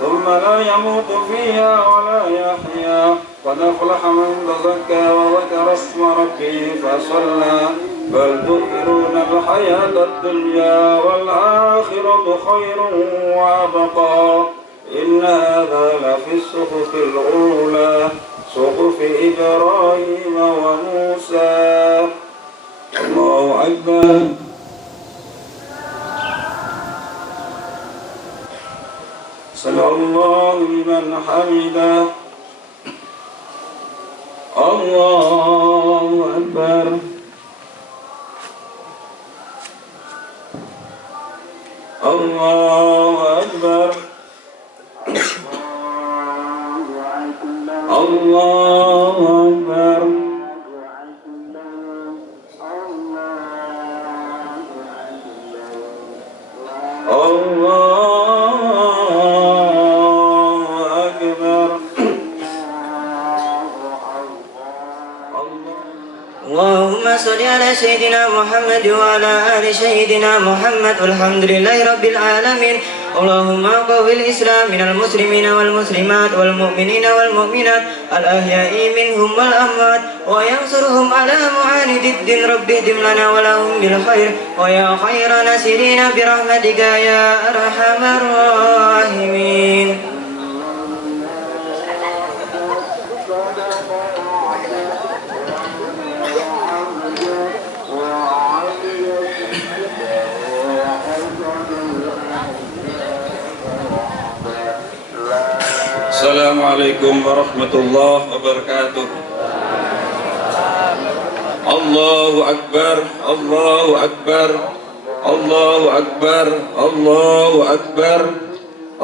ثم لا يموت فيها ولا يحيا. قد أفلح من تزكى وذكر اسم ربه فصلى. بل تؤثرون الحياة الدنيا والآخرة خير وأبقى. إن هذا لفي الصحف الأولى صحف إبراهيم وموسى. الله أكبر. سمع الله لمن حمده. الله أكبر. الله أكبر. الله أكبر. اللهم صل على سيدنا محمد وعلى آل سيدنا محمد. الحمد لله رب العالمين. اللهم قوي الإسلام من المسلمين والمسلمات والمؤمنين والمؤمنات الأحياء منهم والأموات، وينصرهم على معاند الدين. رب اهدم لنا ولهم بالخير، ويا خير ناصرين برحمتك يا أرحم الراحمين. Assalamualaikum warahmatullahi wabarakatuh. Allahu Akbar, Allahu Akbar, Allahu Akbar, Allahu Akbar,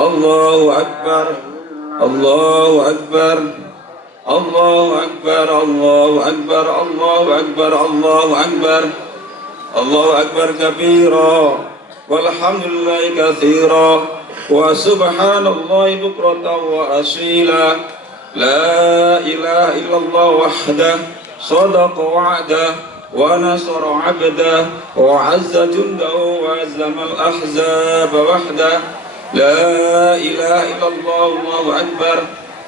Allahu Akbar, Allahu Akbar, Allahu Akbar, Allahu Akbar, Allahu Akbar, Allahu Akbar, Allahu Akbar kabira, walhamdulillahi katsira. Wa subhanallahi bukratan wa asila. La ilaha illallah wahdah sadaqa wa'dah wa nasara 'abdah wa 'azza jundahu wa azama al-ahzaba wahdah. La ilaha illallah wallahu akbar.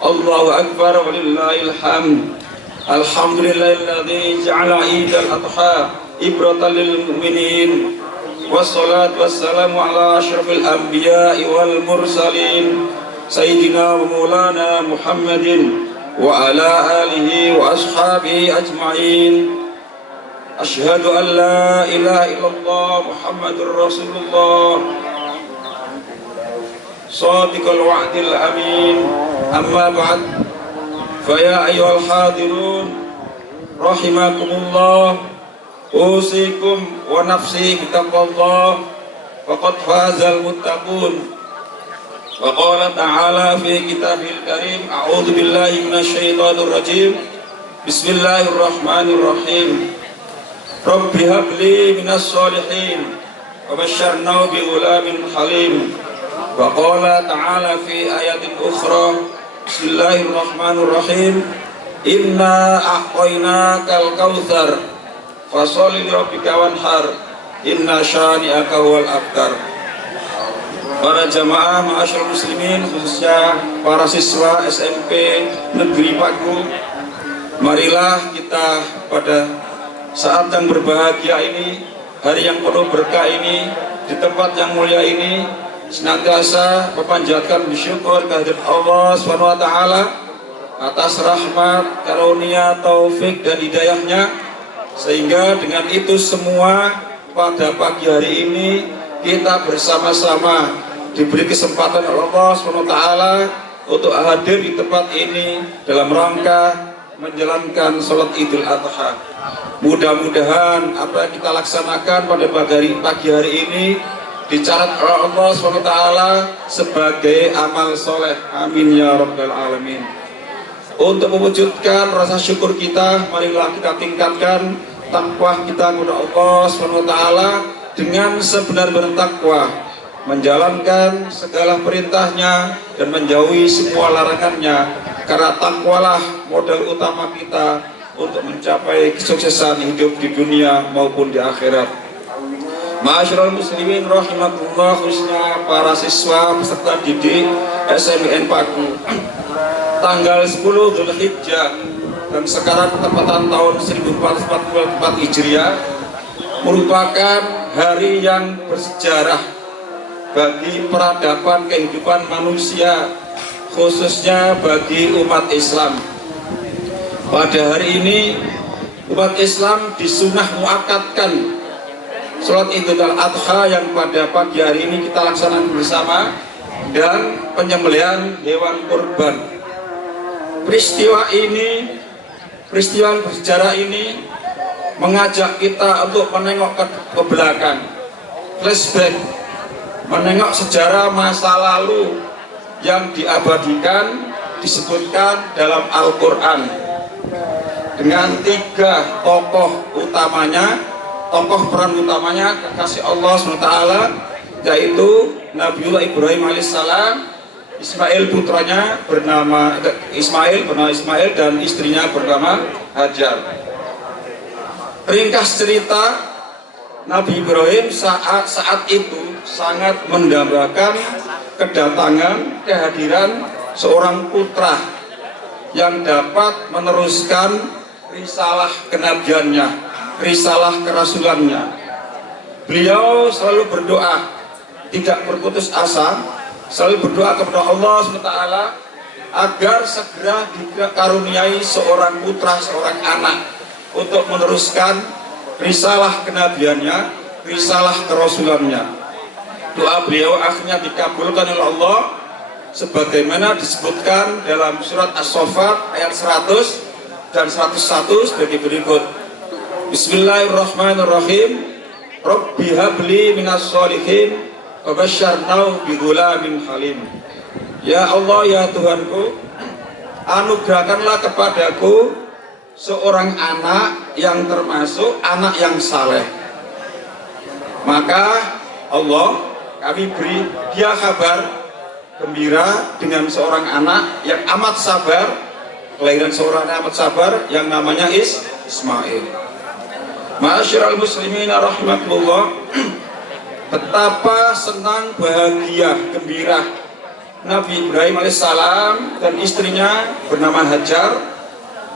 Allahu akbar walillahil hamd. Alhamdulillahilladzi ja'ala 'idal adha ibratan lil mu'minin. Wassalatu wassalamu ala asyrafil anbiya'i wal mursalin Sayyidina wa maulana Muhammadin wa ala alihi wa ashabihi ajma'in. Ashhadu an la ilaha illallah Muhammadur Rasulullah Shadiqul wa'dil amin. Amma ba'd. Faya ayyuhal hadirun rahimakumullah, usikum wa nafsi bitaqwallah, faqad fazal muttaqun. Wa qala ta'ala fi kitabil karim, a'udzu billahi minasyaitonir rajim. Bismillahirrahmanirrahim. Rabbi habli minas sholihin wa basyarnahu bi ghulamin halim. Wa qala ta'ala fi ayatin ukhra, bismillahirrahmanirrahim. Inna a'tainakal kautsar fasholli lirabbika wanhar, inna syani'aka huwal abtar. Para jamaah ma'asyiral muslimin, khususnya para siswa SMP Negeri Paku, marilah kita pada saat yang berbahagia ini, hari yang penuh berkah ini, di tempat yang mulia ini, senantiasa mepanjatkan bersyukur kehadirat Allah SWT atas rahmat, karunia, taufik dan hidayahnya, sehingga dengan itu semua pada pagi hari ini kita bersama-sama diberi kesempatan oleh Allah SWT untuk hadir di tempat ini dalam rangka menjalankan sholat Idul Adha. Mudah-mudahan apa yang kita laksanakan pada pagi hari ini dicatat oleh Allah SWT sebagai amal soleh. Amin ya rabbal alamin. Untuk mewujudkan rasa syukur kita, marilah kita tingkatkan takwa kita kepada Allah SWT dengan sebenar-benar takwa, menjalankan segala perintahnya dan menjauhi semua larangannya, karena takwalah modal utama kita untuk mencapai kesuksesan hidup di dunia maupun di akhirat. Ma'asyiral muslimin rahimakumullah, khususnya para siswa peserta didik SMIN Paku. Tanggal 10 Dzulhijjah dan sekarang tepatan tahun 1444 Hijriah merupakan hari yang bersejarah bagi peradaban kehidupan manusia, khususnya bagi umat Islam. Pada hari ini umat Islam disunah muakkadkan sholat Idul Adha yang pada pagi hari ini kita laksanakan bersama, dan penyembelihan hewan kurban. Peristiwa bersejarah ini mengajak kita untuk menengok ke belakang, flashback, menengok sejarah masa lalu yang diabadikan, disebutkan dalam Al-Quran dengan 3 tokoh utamanya, tokoh peran utamanya kekasih Allah SWT, yaitu Nabiullah Ibrahim alaihissalam, Ismail putranya bernama Ismail dan istrinya bernama Hajar. Ringkas cerita, Nabi Ibrahim saat itu sangat mendambakan kedatangan, kehadiran seorang putra yang dapat meneruskan risalah kenabiannya, risalah kerasulannya. Beliau selalu berdoa, tidak berputus asa, selalu berdoa kepada Allah SWT agar segera dikaruniai seorang putra, seorang anak untuk meneruskan risalah kenabiannya, risalah kerasulannya. Doa beliau akhirnya dikabulkan oleh Allah sebagaimana disebutkan dalam surat As-Saffat ayat 100 dan 101 sebagai berikut. Bismillahirrahmanirrahim. Rabbi habli minas sholihin wa basyarnahu bi ghulamin halim. Ya Allah, ya Tuhanku, anugerahkanlah kepadaku seorang anak yang termasuk anak yang saleh. Maka Allah, kami beri dia kabar gembira dengan seorang anak yang amat sabar, kelahiran seorang anak amat sabar yang namanya Ismail. Ma'asyiral muslimin rahimakumullah, betapa senang, bahagia, gembira Nabi Ibrahim alaihissalam dan istrinya bernama Hajar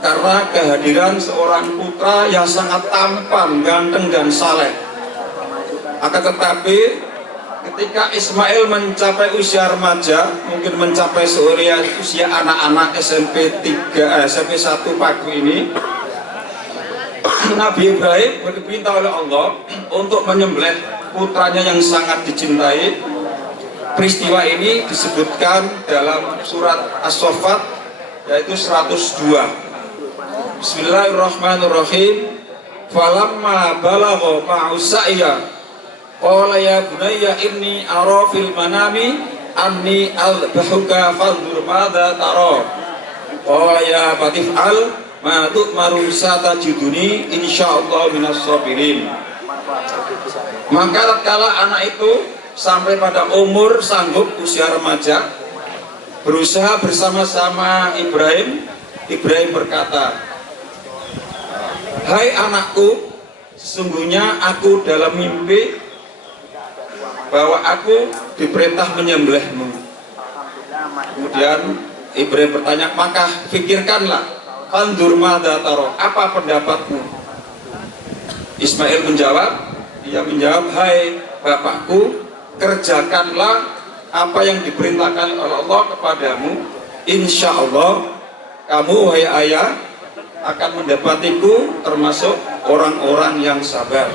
karena kehadiran seorang putra yang sangat tampan, ganteng dan saleh. Akan tetapi ketika Ismail mencapai usia remaja, mungkin mencapai usia anak-anak SMP 1 Paku ini, Nabi Ibrahim diperintah oleh Allah untuk menyembelih putranya yang sangat dicintai. Peristiwa ini disebutkan dalam surat As-Saffat yaitu 102. Bismillahirrahmanirrahim. Falamma balagha ma'u sa'ya qala ya bunayya inni ara fil manami anni adbahuka fanzur madza tara. Qala ya batif'al ma tu'maru satajiduni insyaallah minas sabirin. Maka tatkala anak itu sampai pada umur sanggup usia remaja, berusaha bersama-sama Ibrahim berkata, "Hai anakku, sesungguhnya aku dalam mimpi bahwa aku diperintah menyembelihmu." Kemudian Ibrahim bertanya, "Maka pikirkanlah, fandur madza taro, apa pendapatmu?" Ismail menjawab, "Hai bapakku, kerjakanlah apa yang diperintahkan oleh Allah kepadamu. Insya Allah kamu, wahai ayah, akan mendapatiku termasuk orang-orang yang sabar."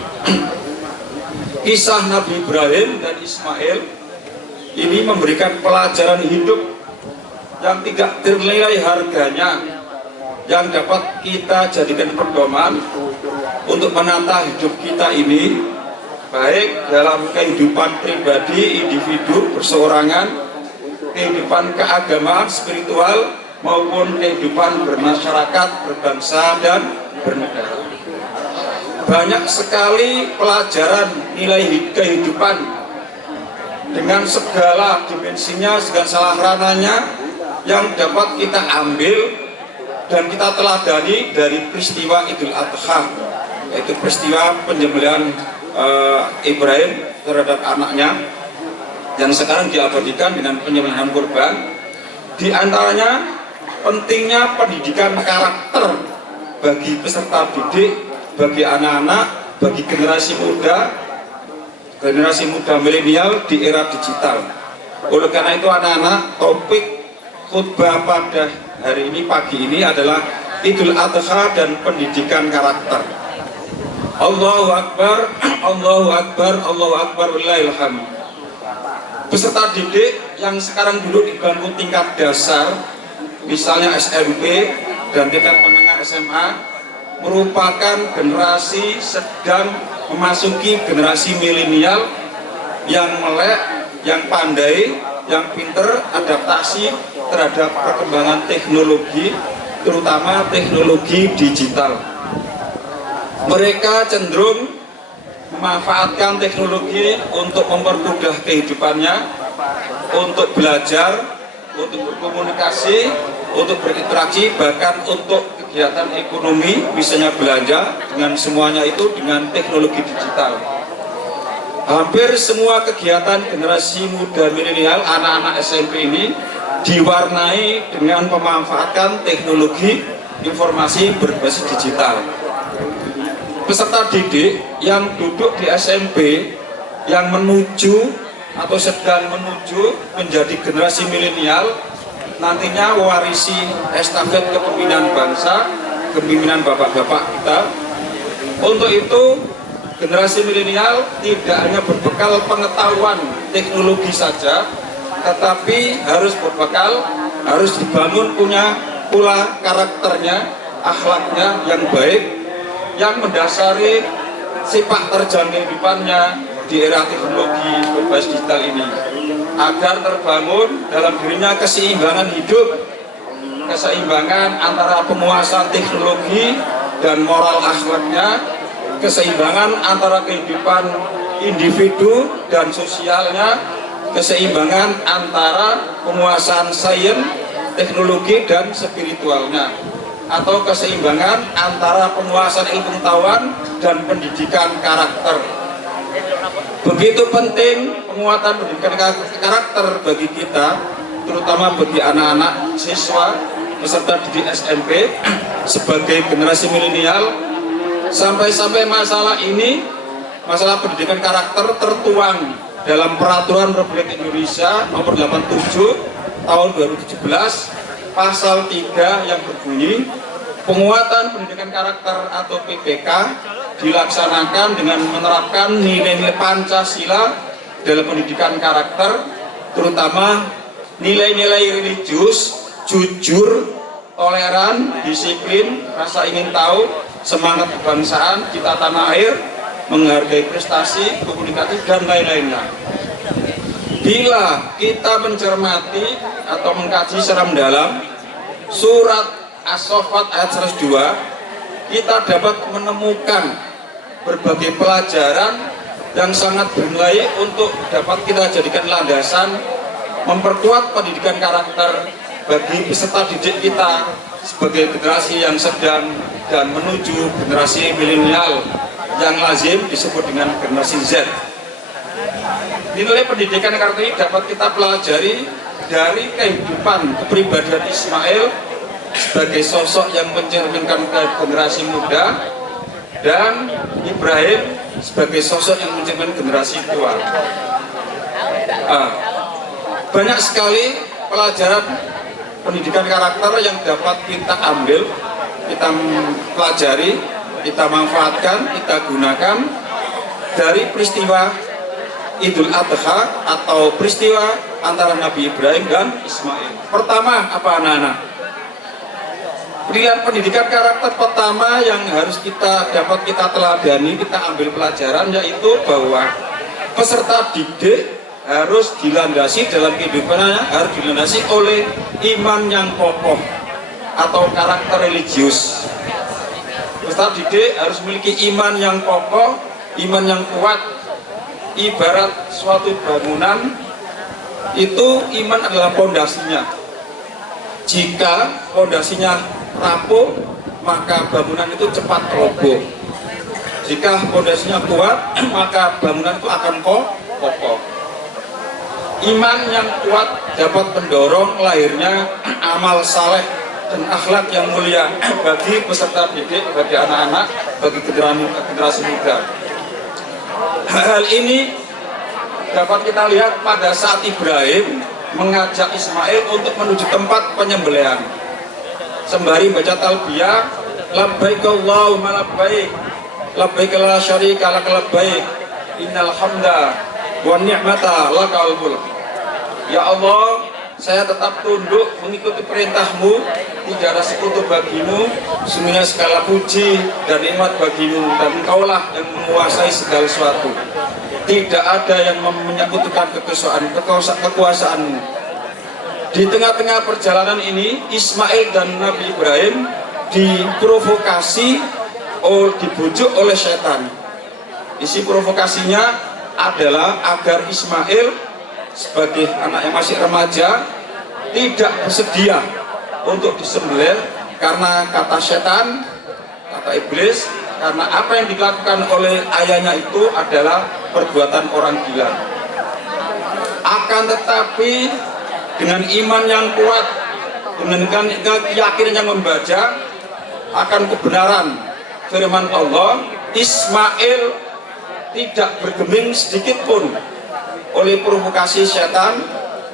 Kisah Nabi Ibrahim dan Ismail ini memberikan pelajaran hidup yang tidak ternilai harganya, yang dapat kita jadikan pedoman untuk menata hidup kita ini, baik dalam kehidupan pribadi, individu, perseorangan, kehidupan keagamaan, spiritual, maupun kehidupan bermasyarakat, berbangsa, dan bernegara. Banyak sekali pelajaran nilai kehidupan dengan segala dimensinya, segala salah rananya yang dapat kita ambil dan kita teladani dari peristiwa Idul Adha, yaitu peristiwa penyembelihan Ibrahim terhadap anaknya yang sekarang diabadikan dengan penyembelihan kurban. Di antaranya pentingnya pendidikan karakter bagi peserta didik, bagi anak-anak, bagi generasi muda milenial di era digital. Oleh karena itu anak-anak, topik khutbah pada hari ini, pagi ini adalah Idul Adha dan pendidikan karakter. Allahu Akbar, Allahu Akbar, Allahu Akbar, wallahil hamd. Peserta didik yang sekarang duduk di bangku tingkat dasar, misalnya SMP dan tingkat menengah SMA, merupakan generasi sedang memasuki generasi milenial yang melek, yang pandai, yang pinter adaptasi terhadap perkembangan teknologi, terutama teknologi digital. Mereka cenderung memanfaatkan teknologi untuk mempermudah kehidupannya, untuk belajar, untuk berkomunikasi, untuk berinteraksi, bahkan untuk kegiatan ekonomi, misalnya belanja, dengan semuanya itu dengan teknologi digital. Hampir semua kegiatan generasi muda milenial, anak-anak SMP ini diwarnai dengan memanfaatkan teknologi informasi berbasis digital. Peserta didik yang duduk di SMP yang menuju atau sedang menuju menjadi generasi milenial, nantinya mewarisi estafet kepemimpinan bangsa, kepemimpinan bapak-bapak kita. Untuk itu generasi milenial tidak hanya berbekal pengetahuan teknologi saja, tetapi harus berbekal, harus dibangun punya pula karakternya, akhlaknya yang baik, yang mendasari sepak terjang kehidupannya di era teknologi berbasis digital ini, agar terbangun dalam dirinya keseimbangan hidup, keseimbangan antara penguasaan teknologi dan moral akhlaknya, keseimbangan antara kehidupan individu dan sosialnya, keseimbangan antara penguasaan sains, teknologi dan spiritualnya, atau keseimbangan antara penguasaan ilmu pengetahuan dan pendidikan karakter. Begitu penting penguatan pendidikan karakter bagi kita, terutama bagi anak-anak siswa peserta didik SMP sebagai generasi milenial, sampai-sampai masalah ini, masalah pendidikan karakter tertuang dalam Peraturan Republik Indonesia Nomor 87 Tahun 2017 Pasal 3 yang berbunyi, penguatan pendidikan karakter atau PPK dilaksanakan dengan menerapkan nilai-nilai Pancasila dalam pendidikan karakter, terutama nilai-nilai religius, jujur, toleran, disiplin, rasa ingin tahu, semangat kebangsaan, cita tanah air, menghargai prestasi, komunikatif, dan lain-lainnya. Bila kita mencermati atau mengkaji secara mendalam surat As-Saffat ayat 102, kita dapat menemukan berbagai pelajaran yang sangat bernilai untuk dapat kita jadikan landasan memperkuat pendidikan karakter bagi peserta didik kita sebagai generasi yang sedang dan menuju generasi milenial yang lazim disebut dengan generasi Z. Nilai pendidikan karakter ini dapat kita pelajari dari kehidupan kepribadian Ismail sebagai sosok yang mencerminkan generasi muda, dan Ibrahim sebagai sosok yang mencerminkan generasi tua. Banyak sekali pelajaran pendidikan karakter yang dapat kita ambil, kita pelajari, kita manfaatkan, kita gunakan dari peristiwa Idul Adha atau peristiwa antara Nabi Ibrahim dan Ismail. Pertama, apa anak-anak? Pilihan pendidikan karakter pertama yang harus dapat kita teladani, kita ambil pelajaran, yaitu bahwa peserta didik harus dilandasi dalam kehidupannya, harus dilandasi oleh iman yang kokoh atau karakter religius. Peserta didik harus memiliki iman yang kokoh, iman yang kuat. Ibarat suatu bangunan, itu iman adalah pondasinya. Jika pondasinya rapuh, maka bangunan itu cepat roboh. Jika pondasinya kuat, maka bangunan itu akan kokoh. Iman yang kuat dapat mendorong lahirnya amal saleh dan akhlak yang mulia bagi peserta didik, bagi anak-anak, bagi generasi muda. Hal ini dapat kita lihat pada saat Ibrahim mengajak Ismail untuk menuju tempat penyembelihan. Sembari baca talbiyah, labbaik Allahumma labbaik, labbaik la syarika lak labbaik, innal hamda wan ni'mata lakal mulk. Ya Allah, saya tetap tunduk mengikuti perintahmu, tidak ada sekutu bagimu, semuanya segala puji dan nikmat bagimu, dan engkaulah yang menguasai segala sesuatu. Tidak ada yang menyekutukan kekuasaanmu. Di tengah-tengah perjalanan ini, Ismail dan Nabi Ibrahim diprovokasi, dibujuk oleh setan. Isi provokasinya adalah agar Ismail sebagai anak yang masih remaja tidak bersedia untuk disembelih karena kata setan, kata iblis, karena apa yang dilakukan oleh ayahnya itu adalah perbuatan orang gila. Akan tetapi dengan iman yang kuat, dengan keyakinan yang membaca akan kebenaran firman Allah, Ismail tidak bergeming sedikit pun oleh provokasi setan,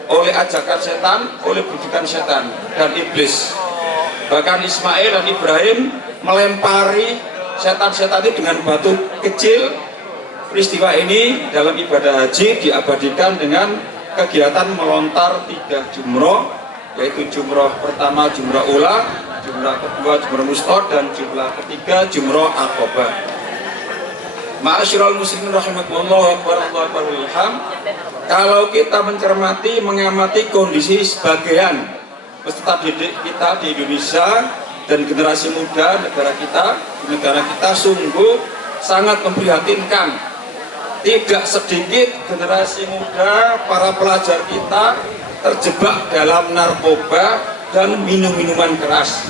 oleh ajakan setan, oleh bujukan setan dan iblis. Bahkan Ismail dan Ibrahim melempari setan-setan itu dengan batu kecil. Peristiwa ini dalam ibadah haji diabadikan dengan kegiatan melontar 3 jumroh, yaitu jumroh pertama jumroh ula, jumroh kedua jumroh mustad, dan jumroh ketiga jumroh aqobah. Ma'asyiral muslimin rahimakumullah wa ilham. Kalau kita mencermati, mengamati kondisi sebagian peserta didik kita di Indonesia dan generasi muda negara kita sungguh sangat memprihatinkan. Tidak sedikit generasi muda, para pelajar kita terjebak dalam narkoba dan minum-minuman keras.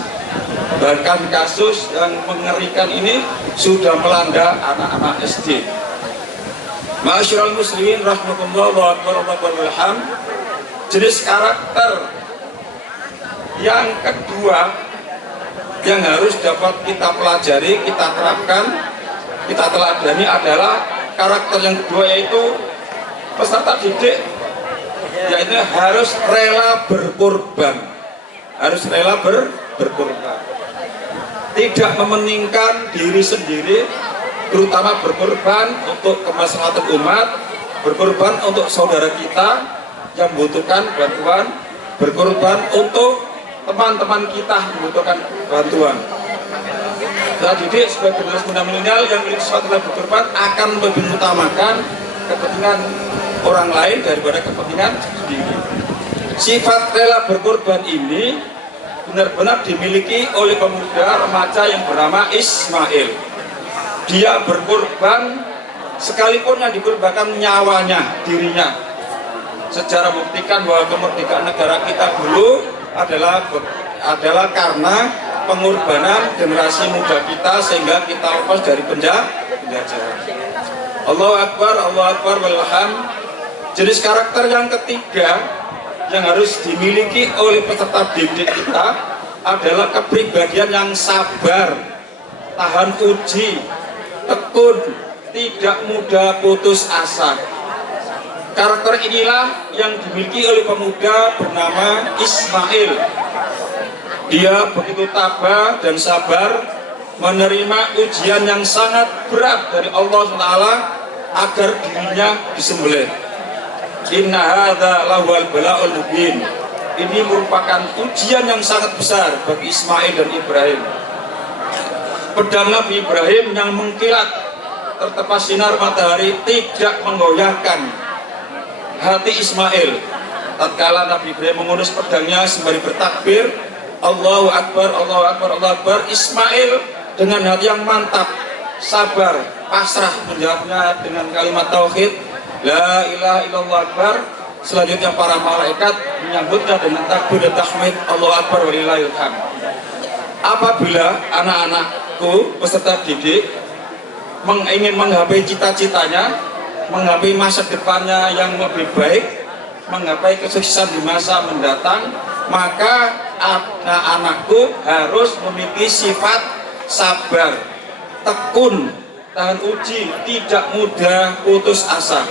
Bahkan kasus yang mengerikan ini sudah melanda anak-anak SD. Ma'asyiral muslimin rahimakumullah wa ilham. Jenis karakter yang kedua yang harus dapat kita pelajari, kita terapkan, kita teladani adalah karakter yang kedua, yaitu peserta didik, yaitu harus rela berkorban, berkorban, tidak mementingkan diri sendiri, terutama berkorban untuk kemaslahatan umat, berkorban untuk saudara kita yang membutuhkan bantuan, berkorban untuk teman-teman kita membutuhkan bantuan. Nah, didik sebagai generasi muda milenial yang memiliki sesuatu yang berkorban akan lebih mengutamakan kepentingan orang lain daripada kepentingan sendiri. Sifat rela berkorban ini benar-benar dimiliki oleh pemuda remaja yang bernama Ismail. Dia berkorban sekalipun yang dikorbankan nyawanya, dirinya. Sejarah membuktikan bahwa kemerdekaan negara kita dulu adalah karena pengorbanan generasi muda kita sehingga kita lepas dari penjajahan. Allahu Akbar walham. Jenis karakter yang ketiga yang harus dimiliki oleh peserta didik kita adalah kepribadian yang sabar, tahan uji, tekun, tidak mudah putus asa. Karakter inilah yang dimiliki oleh pemuda bernama Ismail. Dia begitu tabah dan sabar menerima ujian yang sangat berat dari Allah SWT agar dirinya disembelih. Inna hadza lahuwal bala'ul mubin. Ini merupakan ujian yang sangat besar bagi Ismail dan Ibrahim. Pedang Nabi Ibrahim yang mengkilat tertepas sinar matahari tidak menggoyahkan hati Ismail. Tatkala Nabi Ibrahim mengunus pedangnya sembari bertakbir, Allahu Akbar, Allahu Akbar, Allahu Akbar, Ismail dengan hati yang mantap, sabar, pasrah menjawabnya dengan kalimat tauhid, La ilaha illallah akbar. Selanjutnya para malaikat menyambutnya dengan takbir dan tahmid, Allahu Akbar walillahil hamd. Apabila anak-anakku peserta didik ingin menggapai cita-citanya, menggapai masa depannya yang lebih baik, menggapai kesuksesan di masa mendatang, maka anak-anakku harus memiliki sifat sabar, tekun, tahan uji, tidak mudah putus asa.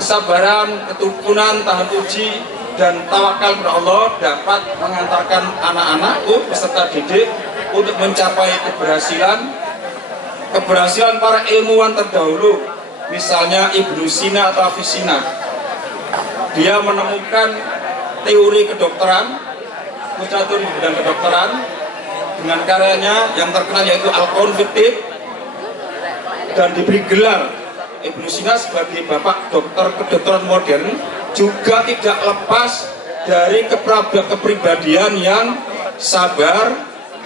Kesabaran, ketekunan, tahan uji, dan tawakal kepada Allah dapat mengantarkan anak-anakku beserta didik untuk mencapai keberhasilan para ilmuwan terdahulu, misalnya Ibnu Sina atau Avicenna. Dia menemukan teori kedokteran, pucatur di bidang kedokteran dengan karyanya yang terkenal yaitu Al-Konfektif, dan diberi gelar Ibnu Sina sebagai bapak dokter kedokteran modern, juga tidak lepas dari kepribadian yang sabar,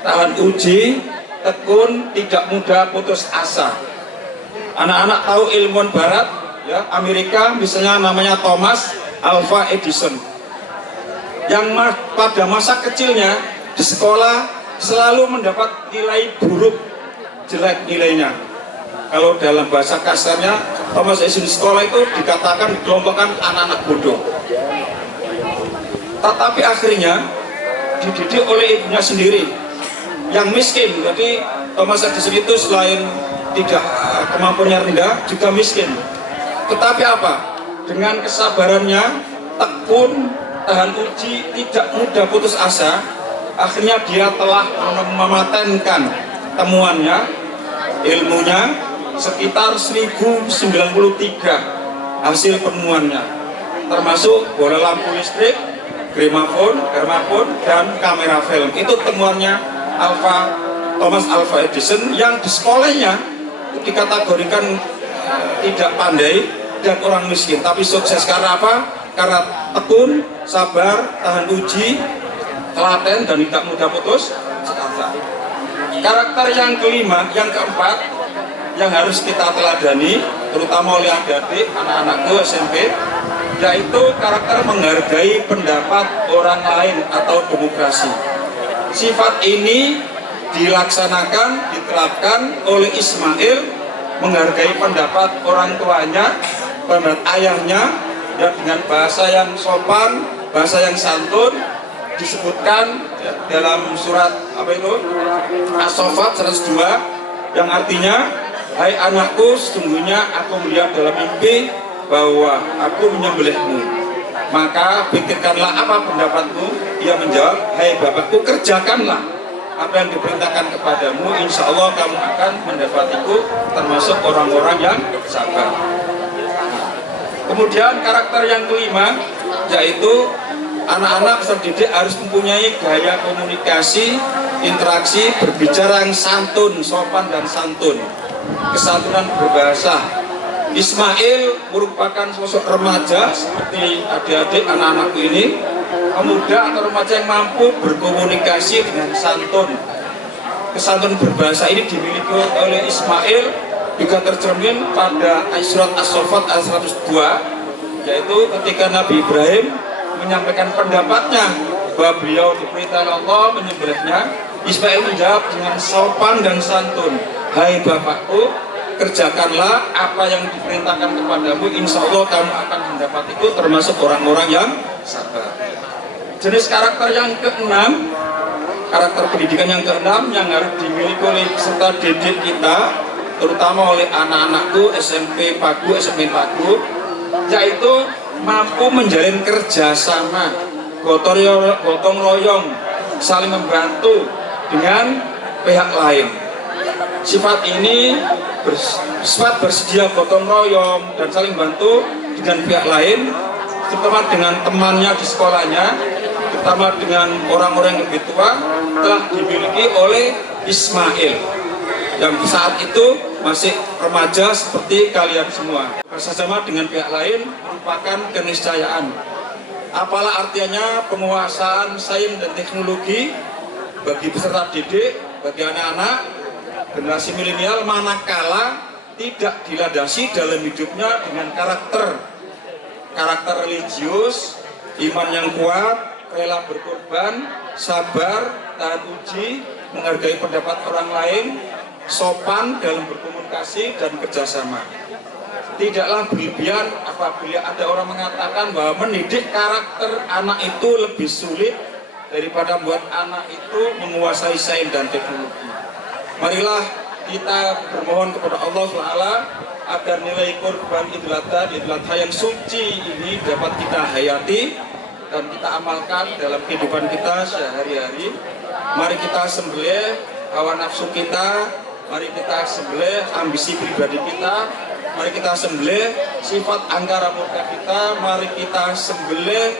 tahan uji, tekun, tidak mudah putus asa. Anak-anak tahu ilmuwan barat, ya, Amerika misalnya namanya Thomas Alva Edison, yang pada masa kecilnya di sekolah selalu mendapat nilai buruk, jelek nilainya. Kalau dalam bahasa kasarnya, Thomas Edison di sekolah itu dikatakan dikelompokkan anak-anak bodoh. Tetapi akhirnya dididik oleh ibunya sendiri yang miskin. Jadi Thomas Edison itu selain tidak kemampuannya rendah, juga miskin. Tetapi apa? Dengan kesabarannya, tekun, tahan uji, tidak mudah putus asa, akhirnya dia telah mematenkan temuannya, ilmunya, sekitar 1093 hasil penemuannya, termasuk bola lampu listrik, gramafon, dan kamera film. Itu temuannya Thomas Alva Edison, yang di sekolahnya dikategorikan tidak pandai dan orang miskin, tapi sukses karena apa? Karena tekun, sabar, tahan uji, telaten, dan tidak mudah putus asa. Karakter yang keempat yang harus kita teladani, terutama oleh adik-adik, anak-anakku SMP, yaitu karakter menghargai pendapat orang lain atau demokrasi. Sifat ini dilaksanakan, diterapkan oleh Ismail, menghargai pendapat orang tuanya, pendapat ayahnya, ya, dengan bahasa yang sopan, bahasa yang santun. Disebutkan ya, dalam surat apa itu, As-Saffat 102, yang artinya, hai anakku, sesungguhnya aku melihat dalam mimpi bahwa aku menyembelihmu, maka pikirkanlah apa pendapatmu. Ia menjawab, hai bapakku, kerjakanlah apa yang diperintahkan kepadamu, insya Allah kamu akan mendapatiku termasuk orang-orang yang sabar. Kemudian karakter yang kelima, yaitu anak-anak peserta didik harus mempunyai gaya komunikasi, interaksi, berbicara yang santun, sopan dan santun, kesantunan berbahasa. Ismail merupakan sosok remaja seperti adik-adik anak-anakku ini, pemuda atau remaja yang mampu berkomunikasi dengan santun. Kesantun berbahasa ini dimiliki oleh Ismail, juga tercermin pada surat As-Saffat ayat 102, yaitu ketika Nabi Ibrahim menyampaikan pendapatnya bahwa beliau diperintahkan Allah menyembelihnya, Ismail menjawab dengan sopan dan santun, hai bapakku, kerjakanlah apa yang diperintahkan kepadamu, insya Allah kamu akan mendapatiku termasuk orang-orang yang sabar. Jenis karakter yang keenam, karakter pendidikan yang keenam yang harus dimiliki oleh peserta didik kita, terutama oleh anak-anakku SMP Pagu, SMP Pagu, yaitu mampu menjalin kerjasama, gotong royong, saling membantu dengan pihak lain. Sifat ini bersifat bersedia gotong royong dan saling bantu dengan pihak lain, terutama dengan temannya di sekolahnya, terutama dengan orang-orang yang lebih tua, telah dimiliki oleh Ismail yang saat itu masih remaja seperti kalian semua. Bersama dengan pihak lain merupakan keniscayaan. Apalah artinya penguasaan sains dan teknologi bagi peserta didik, bagi anak-anak generasi milenial, manakala tidak dilandasi dalam hidupnya dengan karakter religius, iman yang kuat, rela berkorban, sabar, tahan uji, menghargai pendapat orang lain, sopan dalam berkomunikasi dan kerjasama. Tidaklah berlebihan apabila ada orang mengatakan bahwa mendidik karakter anak itu lebih sulit daripada membuat anak itu menguasai sains dan teknologi. Marilah kita bermohon kepada Allah SWT agar nilai kurban Idul Adha yang suci ini dapat kita hayati dan kita amalkan dalam kehidupan kita sehari-hari. Mari kita sembelih hawa nafsu kita, mari kita sembelih ambisi pribadi kita, mari kita sembelih sifat angkara murka kita, mari kita sembelih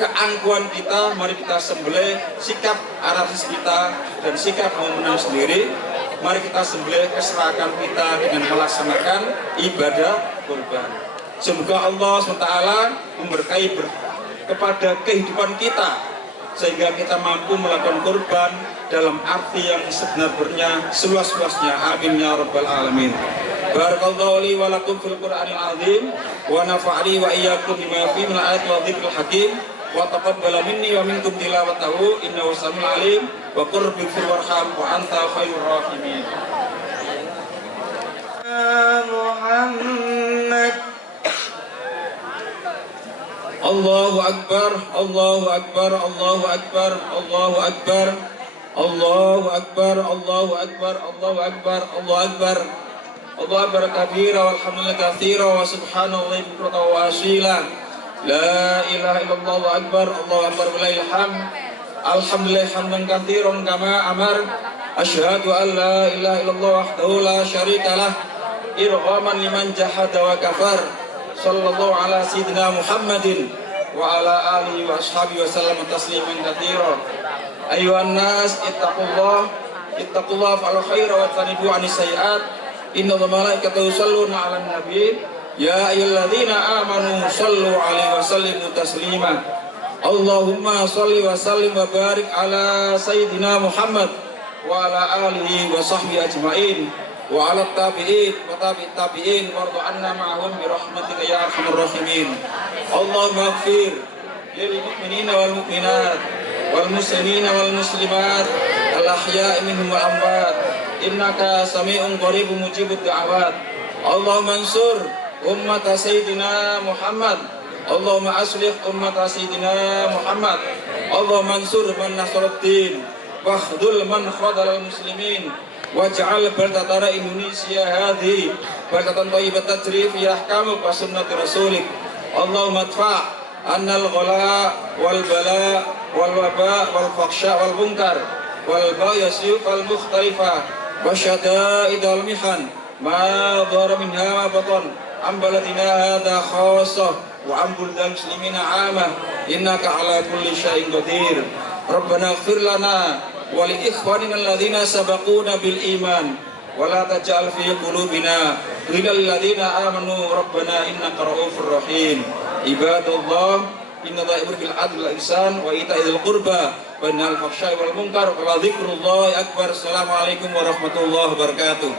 keangkuhan kita, mari kita sembelih sikap anarkis kita dan sikap mengenal sendiri. Mari kita sembelih keserakan kita dengan melaksanakan ibadah kurban. Semoga Allah SWT memberkahi kepada kehidupan kita sehingga kita mampu melakukan kurban dalam arti yang sebenarnya seluas-luasnya. Amin ya rabbal alamin. Barakallahu li wa lakum fil Qur'anil azim wa nafa'ani wa iyyakum bima fihi min ayati wa dzikril hakim wa taqabbala minni wa minkum tilawatahu innahu samiul alim wa qur bighfir warham wa anta khairur rahimin. Muhammad. Allahu akbar, Allahu akbar, Allahu akbar, Allahu akbar, Allahu akbar, Allahu akbar, Allahu akbar, Allahu akbar, Allahu akbar kabira walhamdulillah katsira wa subhanallahi bukratan wa asila. La ilaha illallah, Allahu akbar, Allahu akbar walillahil hamd. Alhamdulillah hamdan katsiran kama amar. Asyhadu an la ilaha illallah wahdahu la syarikalah irghaman liman jahada wa kafar. Sallallahu ala sayyidina Muhammadin wa ala alihi wa ashabihi wa sallam tasliman katsira. Ayuhan nas ittaqullah fa'al khaira wa tanibu 'anis sayyi'at. Innallaha malaikatahu yusholluna 'alan nabi ya ayyuhalladzina amanu shallu 'alaihi wa sallimu taslima. Allahumma shalli wa sallim wa barik ala sayyidina Muhammad wa ala alihi wa sahbihi ajmain wa ala tabi'in wa tabi'it tabi'in warḍu 'anna ma'ahum bi rahmatika ya arhamar rahimin. Allahumma ighfir lil mu'minina wal mu'minat wal muslimina wal muslimat al ahya'i minhum wal amwat innaka sami'un qaribun mujibud da'awat. Allahumma ansur ummata sayyidina Muhammad, Allahumma aslih ummata sayyidina Muhammad, Allahumma ansur man nasaraddin wakhdhul man khadhalal muslimin waj'al baldatana Indonesia hadhi baldatan thayyibatan tajri fi ahkamik wa sunnati rasulik. Allahumma adfa' annal ghala wal bala wal waba wal fakhsha wal munkar wal bayasif wal mukhtalifa wa syada'id wal mihan ma dhara minha ma batan am baladina hadha khassah wa am buldal muslimina 'amah innaka ala kulli syai'in qadir. Rabbana ighfir lana wa li ikhwanina alladhina sabaquna bil iman wa la taj'al fi qulubina ghillal ladzina amanu rabbana innaka ra'ufur rahim. Ibadallah innallaha ya'muru bil 'adli wal ihsan wa ita'i dzil qurba wa yanha 'anil fahsya'i wal munkar wa la dzikrullahi akbar. Assalamualaikum warahmatullahi wabarakatuh.